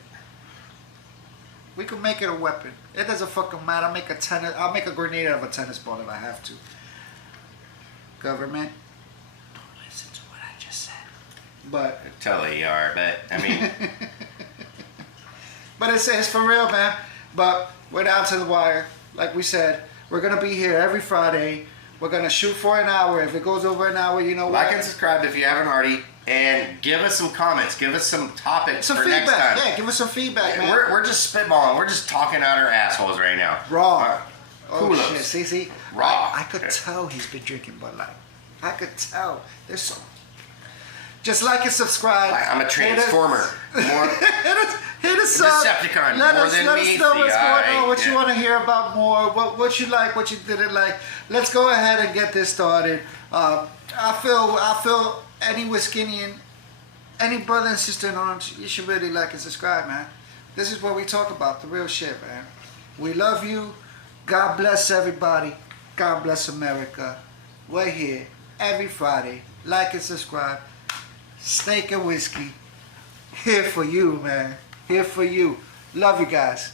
We can make it a weapon. It doesn't fucking matter. I'll make a grenade out of a tennis ball if I have to. Government, don't listen to what I just said. But totally you are, but I mean. But it's for real, man. But we're down to the wire. Like we said, we're gonna be here every Friday. We're gonna shoot for an hour. If it goes over an hour, you know what? Like and subscribe if you haven't already. and give us some comments. Give us some topics Some for feedback. next time. Yeah, give us some feedback, man. We're just spitballing. We're just talking out our assholes right now. Raw. Oh Kulos. shit! See, Raw. I could tell he's been drinking Bud Light. I could tell. There's so. Just like and subscribe. I'm a transformer. More hit us up. Decepticon. Let More us than know me, what's going on. What yeah. you want to hear about more. What you like. What you didn't like. Let's go ahead and get this started. I feel any Whiskinian, any brother and sister in Orange, you should really like and subscribe, man. This is what we talk about, the real shit, man. We love you. God bless everybody. God bless America. We're here every Friday. Like and subscribe. Snake and Whiskey. Here for you, man. Here for you. Love you guys.